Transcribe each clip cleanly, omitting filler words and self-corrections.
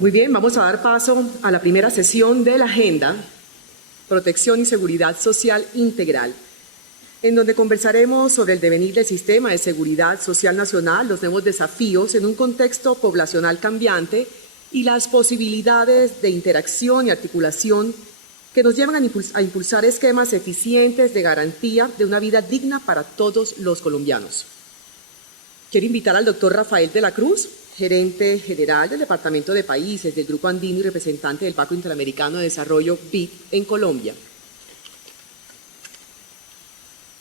Muy bien, vamos a dar paso a la primera sesión de la Agenda, Protección y Seguridad Social Integral, en donde conversaremos sobre el devenir del sistema de seguridad social nacional, los nuevos desafíos en un contexto poblacional cambiante y las posibilidades de interacción y articulación que nos llevan a impulsar esquemas eficientes de garantía de una vida digna para todos los colombianos. Quiero invitar al doctor Rafael de la Cruz, gerente general del Departamento de Países del Grupo Andino y representante del Banco Interamericano de Desarrollo, BID, en Colombia.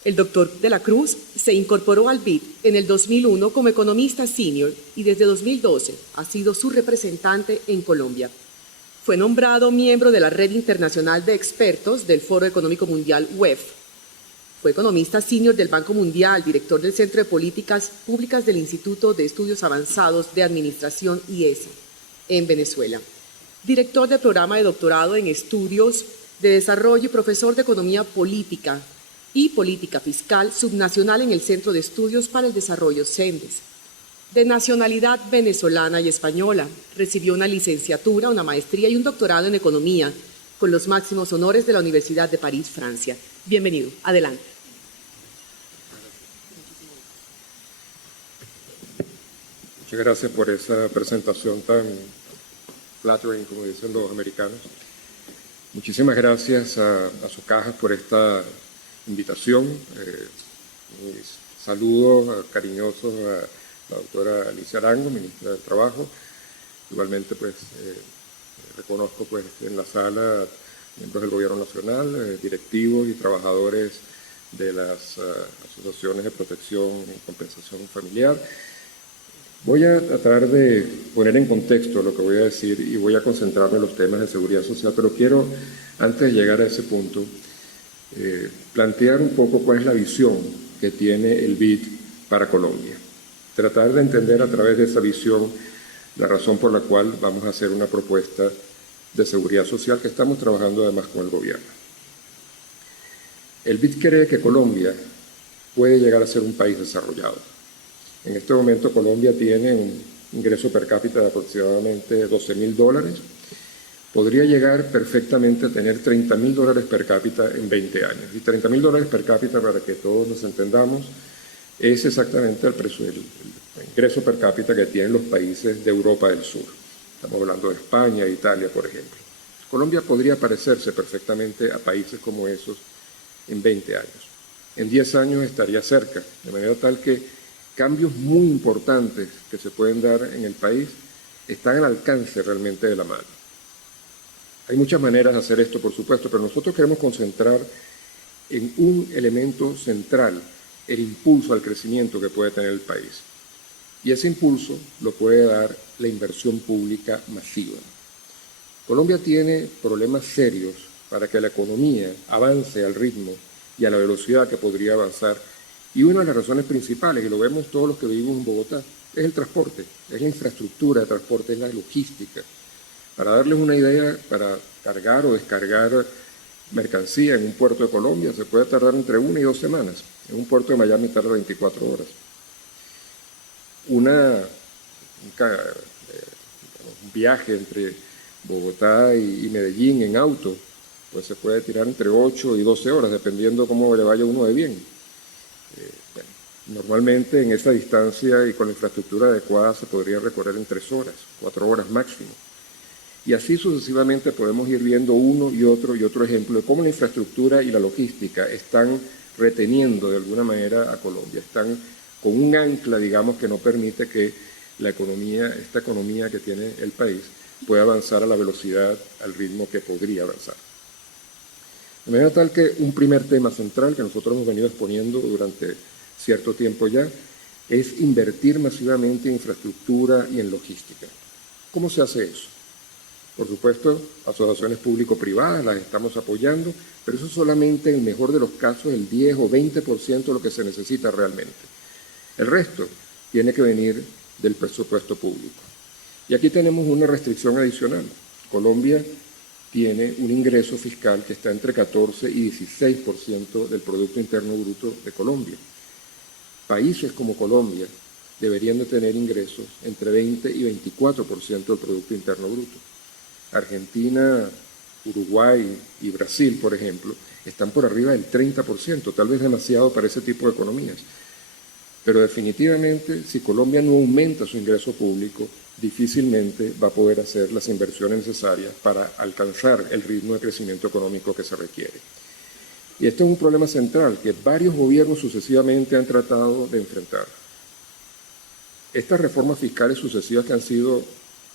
El doctor de la Cruz se incorporó al BID en el 2001 como economista senior y desde 2012 ha sido su representante en Colombia. Fue nombrado miembro de la Red Internacional de Expertos del Foro Económico Mundial WEF. Fue economista senior del Banco Mundial, director del Centro de Políticas Públicas del Instituto de Estudios Avanzados de Administración IESA en Venezuela. Director del programa de doctorado en Estudios de Desarrollo y profesor de Economía Política y Política Fiscal subnacional en el Centro de Estudios para el Desarrollo CENDES. De nacionalidad venezolana y española, recibió una licenciatura, una maestría y un doctorado en Economía con los máximos honores de la Universidad de París, Francia. Bienvenido. Adelante. Muchas gracias por esa presentación tan flattering, como dicen los americanos. Muchísimas gracias a Socaja por esta invitación. Mis saludos cariñosos a la doctora Alicia Arango, ministra del Trabajo. Igualmente, pues, reconozco pues, en la sala miembros del Gobierno Nacional, directivos y trabajadores de las asociaciones de protección y compensación familiar. Voy a tratar de poner en contexto lo que voy a decir y voy a concentrarme en los temas de seguridad social, pero quiero, antes de llegar a ese punto, plantear un poco cuál es la visión que tiene el BID para Colombia. Tratar de entender a través de esa visión la razón por la cual vamos a hacer una propuesta de seguridad social que estamos trabajando además con el gobierno. El BID cree que Colombia puede llegar a ser un país desarrollado. En este momento Colombia tiene un ingreso per cápita de aproximadamente $12.000. Podría llegar perfectamente a tener $30.000 per cápita en 20 años. Y $30.000 per cápita, para que todos nos entendamos, es exactamente el ingreso per cápita que tienen los países de Europa del Sur. Estamos hablando de España e Italia, por ejemplo. Colombia podría parecerse perfectamente a países como esos en 20 años. En 10 años estaría cerca, de manera tal que cambios muy importantes que se pueden dar en el país están al alcance realmente de la mano. Hay muchas maneras de hacer esto, por supuesto, pero nosotros queremos concentrar en un elemento central, el impulso al crecimiento que puede tener el país. Y ese impulso lo puede dar la inversión pública masiva. Colombia tiene problemas serios para que la economía avance al ritmo y a la velocidad que podría avanzar. Y una de las razones principales, y lo vemos todos los que vivimos en Bogotá, es el transporte, es la infraestructura de transporte, es la logística. Para darles una idea, para cargar o descargar mercancía en un puerto de Colombia se puede tardar entre 1 y 2 semanas. En un puerto de Miami tarda 24 horas. Un viaje entre Bogotá y Medellín en auto, pues se puede tirar entre 8 y 12 horas, dependiendo cómo le vaya uno de bien. Normalmente en esa distancia y con la infraestructura adecuada se podría recorrer en 3 horas, 4 horas máximo. Y así sucesivamente podemos ir viendo uno y otro ejemplo de cómo la infraestructura y la logística están reteniendo de alguna manera a Colombia, están con un ancla, digamos, que no permite que la economía, esta economía que tiene el país, pueda avanzar a la velocidad, al ritmo que podría avanzar. De manera tal que un primer tema central que nosotros hemos venido exponiendo durante cierto tiempo ya es invertir masivamente en infraestructura y en logística. ¿Cómo se hace eso? Por supuesto, asociaciones público-privadas las estamos apoyando, pero eso es solamente, en el mejor de los casos, el 10 o 20% de lo que se necesita realmente. El resto tiene que venir del presupuesto público. Y aquí tenemos una restricción adicional. Colombia tiene un ingreso fiscal que está entre 14 y 16% del Producto Interno Bruto de Colombia. Países como Colombia deberían de tener ingresos entre 20 y 24% del Producto Interno Bruto. Argentina, Uruguay y Brasil, por ejemplo, están por arriba del 30%, tal vez demasiado para ese tipo de economías. Pero definitivamente, si Colombia no aumenta su ingreso público, difícilmente va a poder hacer las inversiones necesarias para alcanzar el ritmo de crecimiento económico que se requiere. Y este es un problema central que varios gobiernos sucesivamente han tratado de enfrentar. Estas reformas fiscales sucesivas que han sido,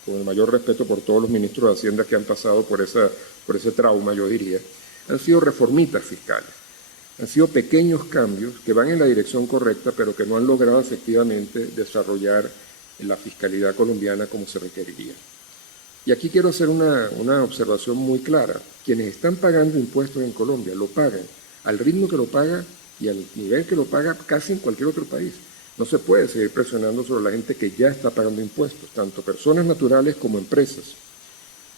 con el mayor respeto por todos los ministros de Hacienda que han pasado por ese trauma, yo diría, han sido reformitas fiscales. Han sido pequeños cambios que van en la dirección correcta, pero que no han logrado efectivamente desarrollar la fiscalidad colombiana como se requeriría. Y aquí quiero hacer una observación muy clara. Quienes están pagando impuestos en Colombia lo pagan al ritmo que lo paga y al nivel que lo paga casi en cualquier otro país. No se puede seguir presionando sobre la gente que ya está pagando impuestos, tanto personas naturales como empresas.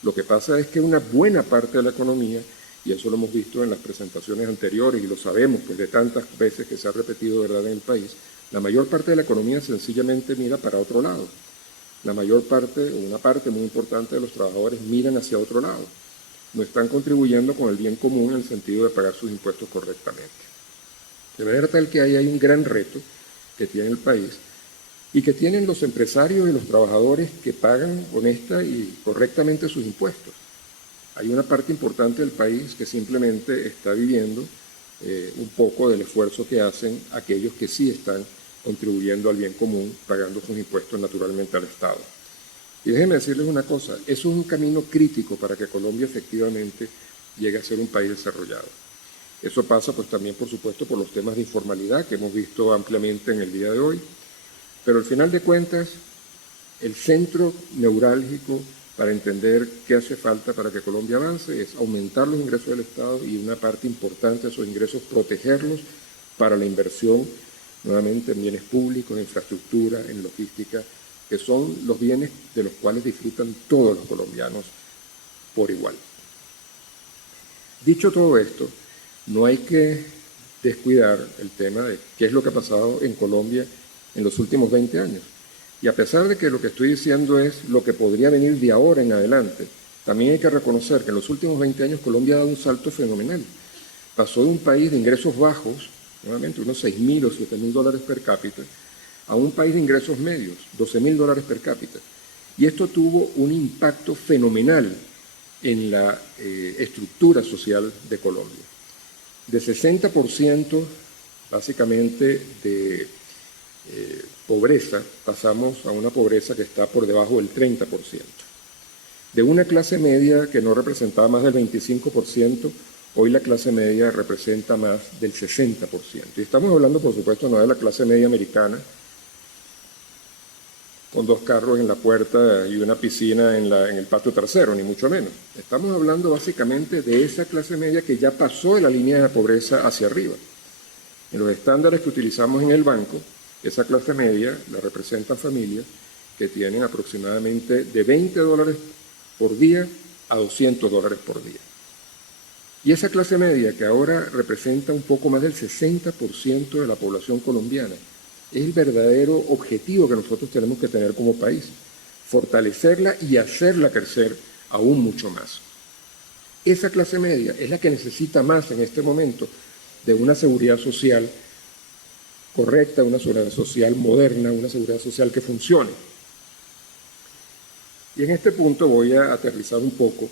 Lo que pasa es que una buena parte de la economía, y eso lo hemos visto en las presentaciones anteriores y lo sabemos pues de tantas veces que se ha repetido, ¿verdad?, en el país, la mayor parte de la economía sencillamente mira para otro lado. La mayor parte, o una parte muy importante de los trabajadores miran hacia otro lado. No están contribuyendo con el bien común en el sentido de pagar sus impuestos correctamente. De manera tal que ahí hay un gran reto que tiene el país y que tienen los empresarios y los trabajadores que pagan honesta y correctamente sus impuestos. Hay una parte importante del país que simplemente está viviendo un poco del esfuerzo que hacen aquellos que sí están contribuyendo al bien común, pagando sus impuestos naturalmente al Estado. Y déjenme decirles una cosa, eso es un camino crítico para que Colombia efectivamente llegue a ser un país desarrollado. Eso pasa pues también, por supuesto, por los temas de informalidad que hemos visto ampliamente en el día de hoy, pero al final de cuentas, el centro neurálgico para entender qué hace falta para que Colombia avance es aumentar los ingresos del Estado y una parte importante de esos ingresos protegerlos para la inversión, nuevamente en bienes públicos, en infraestructura, en logística, que son los bienes de los cuales disfrutan todos los colombianos por igual. Dicho todo esto, no hay que descuidar el tema de qué es lo que ha pasado en Colombia en los últimos 20 años. Y a pesar de que lo que estoy diciendo es lo que podría venir de ahora en adelante, también hay que reconocer que en los últimos 20 años Colombia ha dado un salto fenomenal. Pasó de un país de ingresos bajos, nuevamente unos 6.000 o 7.000 dólares per cápita, a un país de ingresos medios, 12.000 dólares per cápita. Y esto tuvo un impacto fenomenal en la estructura social de Colombia. De 60% básicamente de pobreza, pasamos a una pobreza que está por debajo del 30%. De una clase media que no representaba más del 25%, hoy la clase media representa más del 60%. Y estamos hablando, por supuesto, no de la clase media americana, con 2 carros en la puerta y una piscina en el patio trasero, ni mucho menos. Estamos hablando básicamente de esa clase media que ya pasó de la línea de pobreza hacia arriba. En los estándares que utilizamos en el banco, esa clase media la representan familias que tienen aproximadamente de 20 dólares por día a 200 dólares por día. Y esa clase media, que ahora representa un poco más del 60% de la población colombiana, es el verdadero objetivo que nosotros tenemos que tener como país, fortalecerla y hacerla crecer aún mucho más. Esa clase media es la que necesita más en este momento de una seguridad social correcta, una seguridad social moderna, una seguridad social que funcione. Y en este punto voy a aterrizar un poco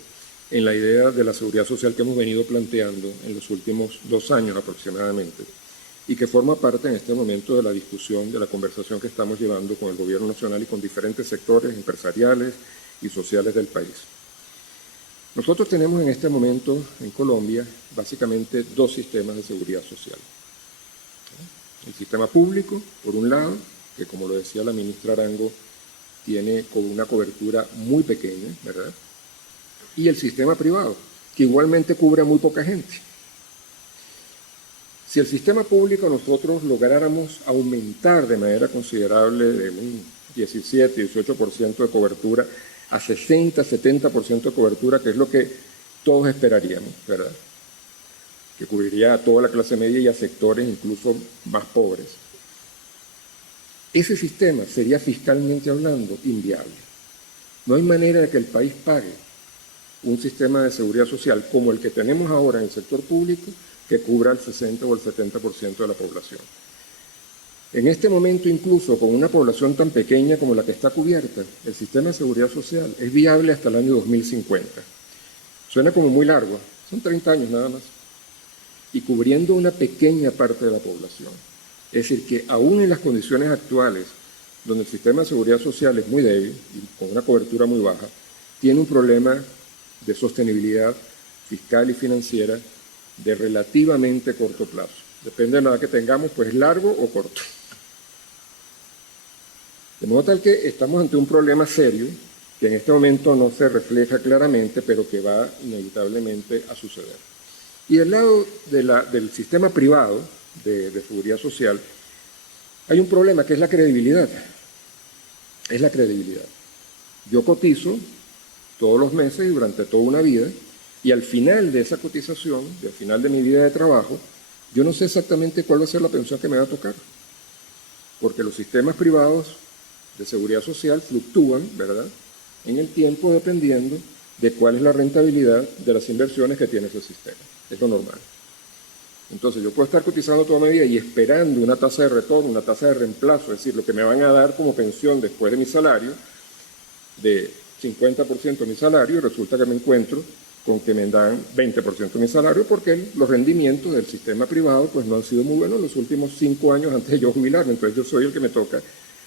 en la idea de la seguridad social que hemos venido planteando en los últimos 2 años aproximadamente, y que forma parte en este momento de la discusión, de la conversación que estamos llevando con el Gobierno Nacional y con diferentes sectores empresariales y sociales del país. Nosotros tenemos en este momento en Colombia básicamente 2 sistemas de seguridad social. El sistema público, por un lado, que como lo decía la ministra Arango, tiene una cobertura muy pequeña, ¿verdad? Y el sistema privado, que igualmente cubre a muy poca gente. Si el sistema público nosotros lográramos aumentar de manera considerable de un 17-18% de cobertura a 60-70% de cobertura, que es lo que todos esperaríamos, ¿verdad?, que cubriría a toda la clase media y a sectores incluso más pobres. ese sistema sería fiscalmente hablando inviable. No hay manera de que el país pague un sistema de seguridad social como el que tenemos ahora en el sector público que cubra el 60 o el 70% de la población. En este momento, incluso con una población tan pequeña como la que está cubierta, el sistema de seguridad social es viable hasta el año 2050. Suena como muy largo, son 30 años nada más. Y cubriendo una pequeña parte de la población. Es decir, que aún en las condiciones actuales, donde el sistema de seguridad social es muy débil y con una cobertura muy baja, tiene un problema de sostenibilidad fiscal y financiera de relativamente corto plazo. Depende de la edad que tengamos, pues largo o corto. De modo tal que estamos ante un problema serio que en este momento no se refleja claramente, pero que va inevitablemente a suceder. Y del lado del sistema privado de seguridad social, hay un problema que es la credibilidad. Es la credibilidad. Yo cotizo todos los meses y durante toda una vida, y al final de esa cotización, al final de mi vida de trabajo, yo no sé exactamente cuál va a ser la pensión que me va a tocar, porque los sistemas privados de seguridad social fluctúan, ¿verdad?, en el tiempo dependiendo de cuál es la rentabilidad de las inversiones que tiene ese sistema. Es lo normal. Entonces yo puedo estar cotizando toda mi vida y esperando una tasa de retorno, una tasa de reemplazo, es decir, lo que me van a dar como pensión después de mi salario, de 50% de mi salario, y resulta que me encuentro con que me dan 20% de mi salario porque los rendimientos del sistema privado pues no han sido muy buenos en los últimos 5 años antes de yo jubilarme. Entonces yo soy el que me toca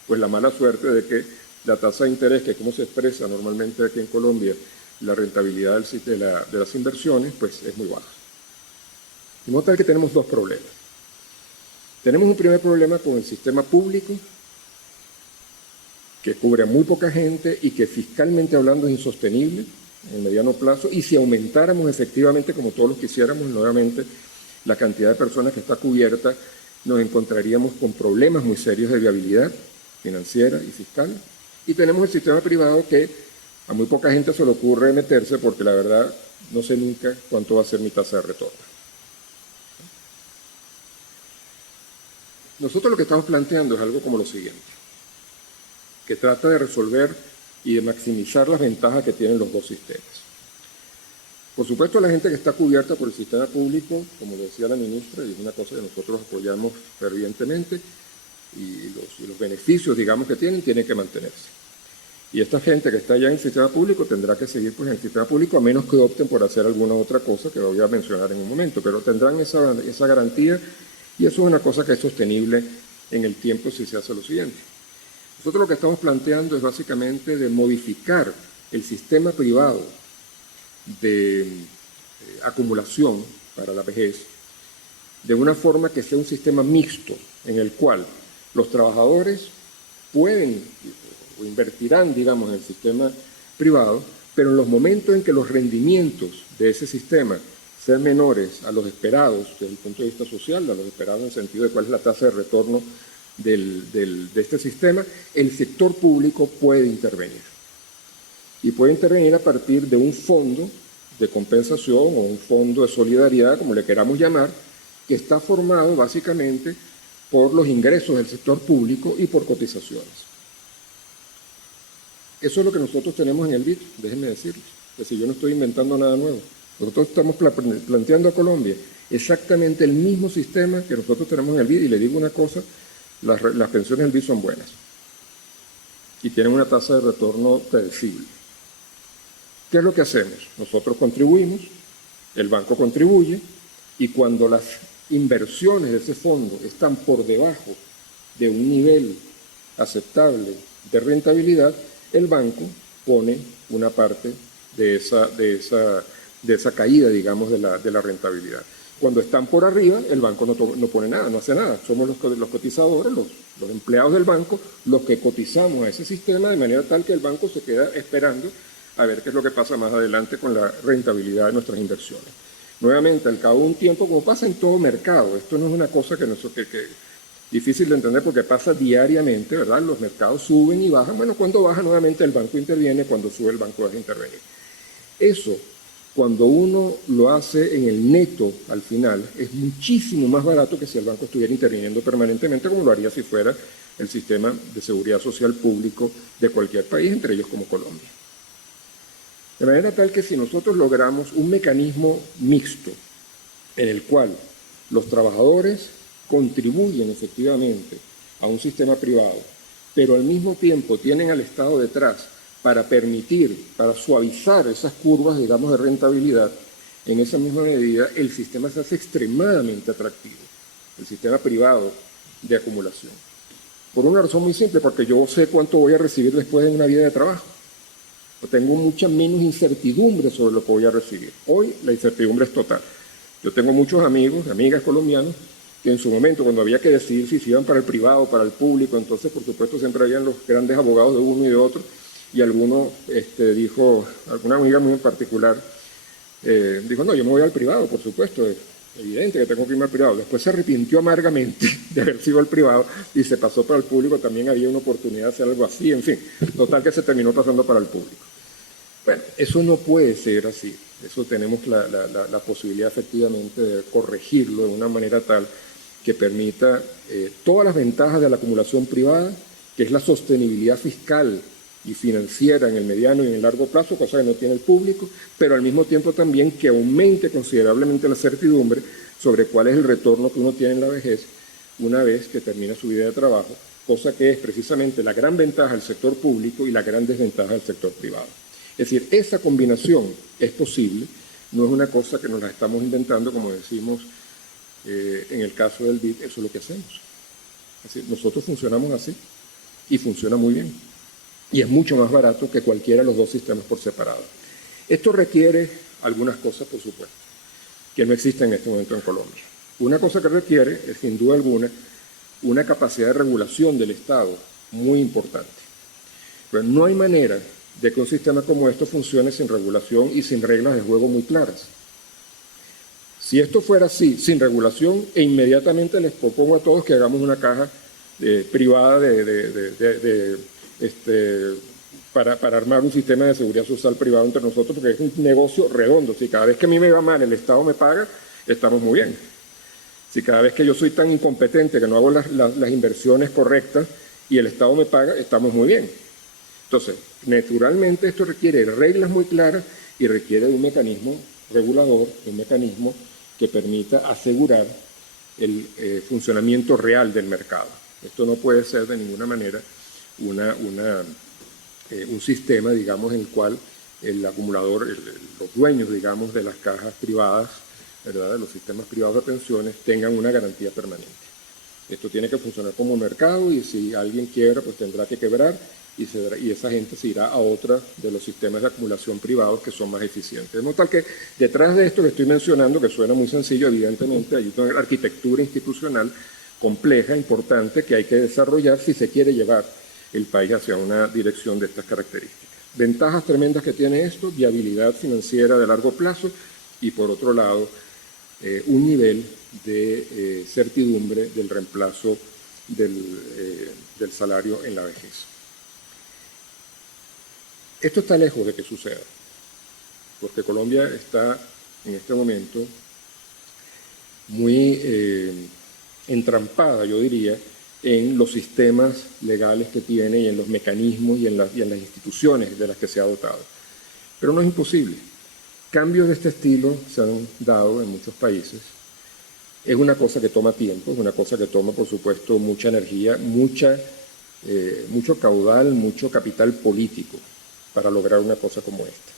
pues la mala suerte de que la tasa de interés, que es como se expresa normalmente aquí en Colombia, la rentabilidad de las inversiones, pues es muy baja. De modo tal que tenemos dos problemas. Tenemos un primer problema con el sistema público, que cubre a muy poca gente y que fiscalmente hablando es insostenible en el mediano plazo, y si aumentáramos efectivamente, como todos los quisiéramos, nuevamente la cantidad de personas que está cubierta, nos encontraríamos con problemas muy serios de viabilidad financiera y fiscal. Y tenemos el sistema privado que a muy poca gente se le ocurre meterse porque la verdad no sé nunca cuánto va a ser mi tasa de retorno. Nosotros lo que estamos planteando es algo como lo siguiente, que trata de resolver y de maximizar las ventajas que tienen los dos sistemas. Por supuesto, la gente que está cubierta por el sistema público, como decía la ministra, y es una cosa que nosotros apoyamos fervientemente, y los beneficios, digamos, que tienen que mantenerse. Y esta gente que está ya en el sistema público tendrá que seguir pues, en el sistema público, a menos que opten por hacer alguna otra cosa que voy a mencionar en un momento, pero tendrán esa garantía, y eso es una cosa que es sostenible en el tiempo si se hace lo siguiente. Nosotros lo que estamos planteando es básicamente de modificar el sistema privado de acumulación para la vejez de una forma que sea un sistema mixto en el cual los trabajadores pueden o invertirán, digamos, en el sistema privado, pero en los momentos en que los rendimientos de ese sistema sean menores a los esperados desde el punto de vista social, a los esperados en el sentido de cuál es la tasa de retorno de este sistema, el sector público puede intervenir. Y puede intervenir a partir de un fondo de compensación o un fondo de solidaridad, como le queramos llamar, que está formado básicamente por los ingresos del sector público y por cotizaciones. Eso es lo que nosotros tenemos en el BID, déjenme decirles. Es decir, yo no estoy inventando nada nuevo. Nosotros estamos planteando a Colombia exactamente el mismo sistema que nosotros tenemos en el BID, y le digo una cosa, las pensiones del BID son buenas y tienen una tasa de retorno predecible. ¿Qué es lo que hacemos? Nosotros contribuimos, el banco contribuye, y cuando las inversiones de ese fondo están por debajo de un nivel aceptable de rentabilidad, el banco pone una parte de esa caída, digamos, de la rentabilidad. Cuando están por arriba, el banco no pone nada, no hace nada. Somos los cotizadores, los empleados del banco, los que cotizamos a ese sistema de manera tal que el banco se queda esperando a ver qué es lo que pasa más adelante con la rentabilidad de nuestras inversiones. Nuevamente, al cabo de un tiempo, como pasa en todo mercado, esto no es una cosa que difícil de entender porque pasa diariamente, ¿verdad? Los mercados suben y bajan. Bueno, cuando baja nuevamente el banco interviene, cuando sube el banco deja de intervenir. Eso, cuando uno lo hace en el neto al final, es muchísimo más barato que si el banco estuviera interviniendo permanentemente, como lo haría si fuera el sistema de seguridad social público de cualquier país, entre ellos como Colombia. De manera tal que si nosotros logramos un mecanismo mixto en el cual los trabajadores contribuyen efectivamente a un sistema privado, pero al mismo tiempo tienen al Estado detrás para permitir, para suavizar esas curvas, digamos, de rentabilidad, en esa misma medida el sistema se hace extremadamente atractivo, el sistema privado de acumulación. Por una razón muy simple, porque yo sé cuánto voy a recibir después de una vida de trabajo. Tengo mucha menos incertidumbre sobre lo que voy a recibir. Hoy la incertidumbre es total. Yo tengo muchos amigos, amigas colombianos, que en su momento, cuando había que decidir si se iban para el privado o para el público, entonces por supuesto siempre habían los grandes abogados de uno y de otro, y alguno dijo, alguna amiga muy en particular, dijo, no, yo me voy al privado, por supuesto, es evidente que tengo que irme al privado. Después se arrepintió amargamente de haber sido al privado y se pasó para el público, también había una oportunidad de hacer algo así, en fin, total que se terminó pasando para el público. Bueno, eso no puede ser así, eso tenemos la posibilidad efectivamente de corregirlo de una manera tal que permita todas las ventajas de la acumulación privada, que es la sostenibilidad fiscal y financiera en el mediano y en el largo plazo, cosa que no tiene el público, pero al mismo tiempo también que aumente considerablemente la certidumbre sobre cuál es el retorno que uno tiene en la vejez una vez que termina su vida de trabajo, cosa que es precisamente la gran ventaja del sector público y la gran desventaja del sector privado. Es decir, esa combinación es posible, no es una cosa que nos la estamos inventando, como decimos en el caso del BID, eso es lo que hacemos. Es decir, nosotros funcionamos así y funciona muy bien. Y es mucho más barato que cualquiera de los dos sistemas por separado. Esto requiere algunas cosas, por supuesto, que no existen en este momento en Colombia. Una cosa que requiere es, sin duda alguna, una capacidad de regulación del Estado muy importante. Pero no hay manera de que un sistema como esto funcione sin regulación y sin reglas de juego muy claras. Si esto fuera así, sin regulación, inmediatamente les propongo a todos que hagamos una caja privada para armar un sistema de seguridad social privado entre nosotros, porque es un negocio redondo. Si cada vez que a mí me va mal el Estado me paga, estamos muy bien. Si cada vez que yo soy tan incompetente que no hago las inversiones correctas y el Estado me paga, estamos muy bien. Entonces, naturalmente esto requiere reglas muy claras y requiere de un mecanismo regulador, un mecanismo que permita asegurar el funcionamiento real del mercado. Esto no puede ser de ninguna manera un sistema, digamos, en el cual el acumulador, los dueños, digamos, de las cajas privadas, ¿verdad?, de los sistemas privados de pensiones, tengan una garantía permanente. Esto tiene que funcionar como un mercado y si alguien quiebra, pues tendrá que quebrar y esa gente se irá a otra de los sistemas de acumulación privados que son más eficientes. De modo tal que detrás de esto que estoy mencionando, que suena muy sencillo, evidentemente hay una arquitectura institucional compleja, importante, que hay que desarrollar si se quiere llevar el país hacia una dirección de estas características. Ventajas tremendas que tiene esto: viabilidad financiera de largo plazo y, por otro lado, un nivel de certidumbre del reemplazo del salario en la vejez. Esto está lejos de que suceda, porque Colombia está en este momento muy entrampada, yo diría, en los sistemas legales que tiene y en los mecanismos y en las instituciones de las que se ha dotado. Pero no es imposible. Cambios de este estilo se han dado en muchos países. Es una cosa que toma tiempo, es una cosa que toma, por supuesto, mucha energía, mucho caudal, mucho capital político para lograr una cosa como esta.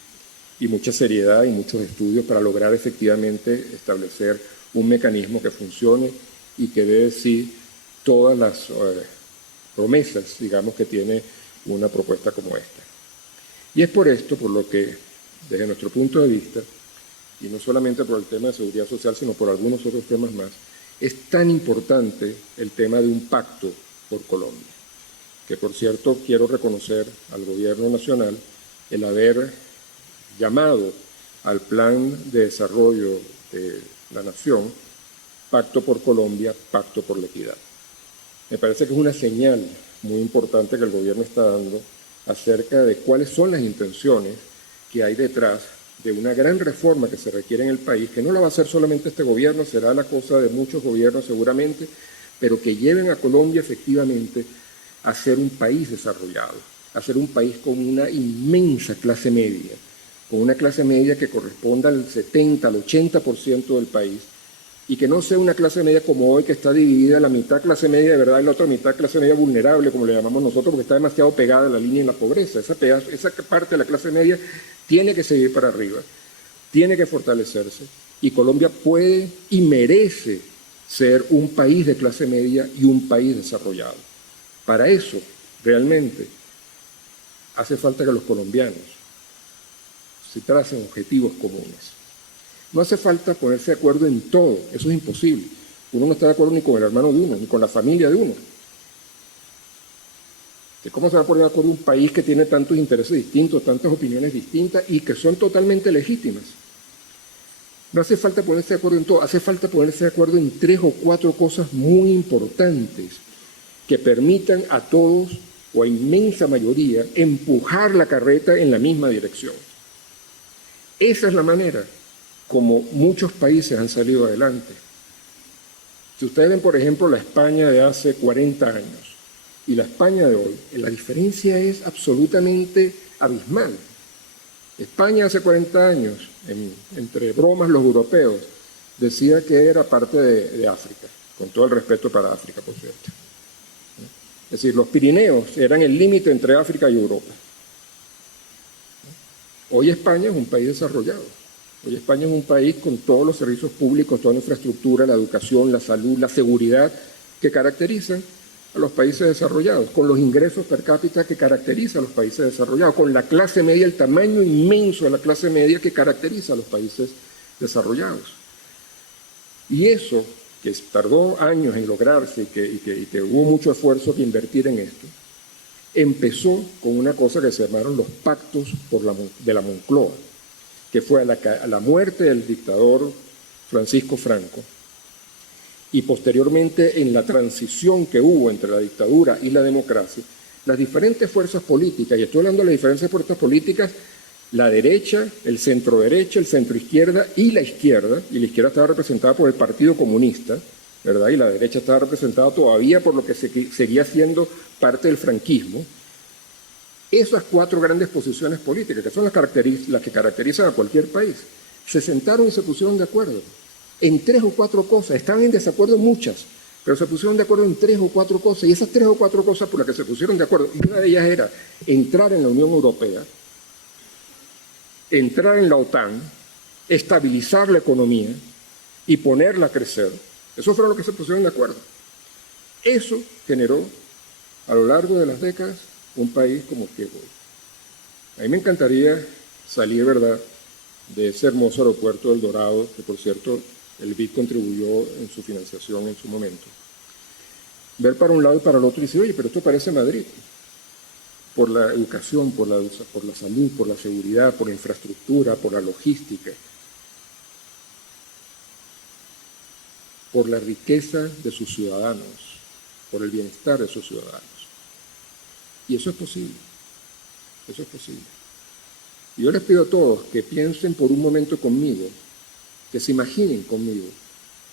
Y mucha seriedad y muchos estudios para lograr efectivamente establecer un mecanismo que funcione y que dé de sí todas las promesas, digamos, que tiene una propuesta como esta. Y es por esto, por lo que, desde nuestro punto de vista, y no solamente por el tema de seguridad social, sino por algunos otros temas más, es tan importante el tema de un pacto por Colombia, que por cierto quiero reconocer al gobierno nacional el haber llamado al plan de desarrollo de la nación Pacto por Colombia, Pacto por la Equidad. Me parece que es una señal muy importante que el gobierno está dando acerca de cuáles son las intenciones que hay detrás de una gran reforma que se requiere en el país, que no la va a hacer solamente este gobierno, será la cosa de muchos gobiernos seguramente, pero que lleven a Colombia efectivamente a ser un país desarrollado, a ser un país con una inmensa clase media, con una clase media que corresponda al 70, al 80% del país, y que no sea una clase media como hoy, que está dividida, la mitad clase media de verdad y la otra mitad clase media vulnerable, como le llamamos nosotros, porque está demasiado pegada a la línea de la pobreza. Esa parte de la clase media tiene que seguir para arriba, tiene que fortalecerse, y Colombia puede y merece ser un país de clase media y un país desarrollado. Para eso, realmente, hace falta que los colombianos se tracen objetivos comunes. No hace falta ponerse de acuerdo en todo, eso es imposible. Uno no está de acuerdo ni con el hermano de uno, ni con la familia de uno. ¿Cómo se va a poner de acuerdo un país que tiene tantos intereses distintos, tantas opiniones distintas y que son totalmente legítimas? No hace falta ponerse de acuerdo en todo, hace falta ponerse de acuerdo en 3 o 4 cosas muy importantes que permitan a todos, o a inmensa mayoría, empujar la carreta en la misma dirección. Esa es la manera como muchos países han salido adelante. Si ustedes ven, por ejemplo, la España de hace 40 años y la España de hoy, la diferencia es absolutamente abismal. España hace 40 años, entre bromas los europeos, decía que era parte de África, con todo el respeto para África, por cierto. Es decir, los Pirineos eran el límite entre África y Europa. Hoy España es un país desarrollado. Hoy España es un país con todos los servicios públicos, toda la infraestructura, la educación, la salud, la seguridad que caracterizan a los países desarrollados, con los ingresos per cápita que caracterizan a los países desarrollados, con la clase media, el tamaño inmenso de la clase media que caracteriza a los países desarrollados. Y eso, que tardó años en lograrse y que hubo mucho esfuerzo que invertir en esto, empezó con una cosa que se llamaron los pactos de la Moncloa, que fue a la muerte del dictador Francisco Franco, y posteriormente en la transición que hubo entre la dictadura y la democracia, las diferentes fuerzas políticas, y estoy hablando de las diferentes fuerzas políticas, la derecha, el centro-derecha, el centro-izquierda y la izquierda estaba representada por el Partido Comunista, ¿verdad? Y la derecha estaba representada todavía por lo que seguía siendo parte del franquismo. Esas 4 grandes posiciones políticas, que son las que caracterizan a cualquier país, se sentaron y se pusieron de acuerdo en 3 o 4 cosas. Estaban en desacuerdo en muchas, pero se pusieron de acuerdo en 3 o 4 cosas. Y esas 3 o 4 cosas por las que se pusieron de acuerdo, y una de ellas era entrar en la Unión Europea, entrar en la OTAN, estabilizar la economía y ponerla a crecer. Eso fue lo que se pusieron de acuerdo. Eso generó, a lo largo de las décadas, un país como el que es hoy. A mí me encantaría salir, ¿verdad?, de ese hermoso aeropuerto del Dorado, que por cierto el BID contribuyó en su financiación en su momento. Ver para un lado y para el otro y decir, oye, pero esto parece Madrid. Por la educación, por la salud, por la seguridad, por la infraestructura, por la logística, por la riqueza de sus ciudadanos, por el bienestar de sus ciudadanos. Y eso es posible, eso es posible. Y yo les pido a todos que piensen por un momento conmigo, que se imaginen conmigo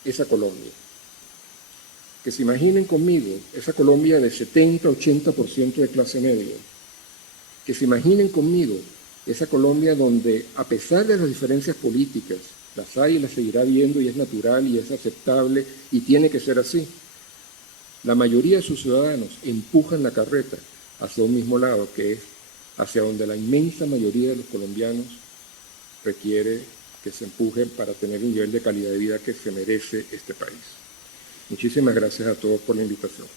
esa Colombia, que se imaginen conmigo esa Colombia de 70-80% de clase media, que se imaginen conmigo esa Colombia donde, a pesar de las diferencias políticas, las hay y las seguirá viendo y es natural y es aceptable y tiene que ser así, la mayoría de sus ciudadanos empujan la carreta hacia un mismo lado, que es hacia donde la inmensa mayoría de los colombianos requiere que se empujen para tener el nivel de calidad de vida que se merece este país. Muchísimas gracias a todos por la invitación.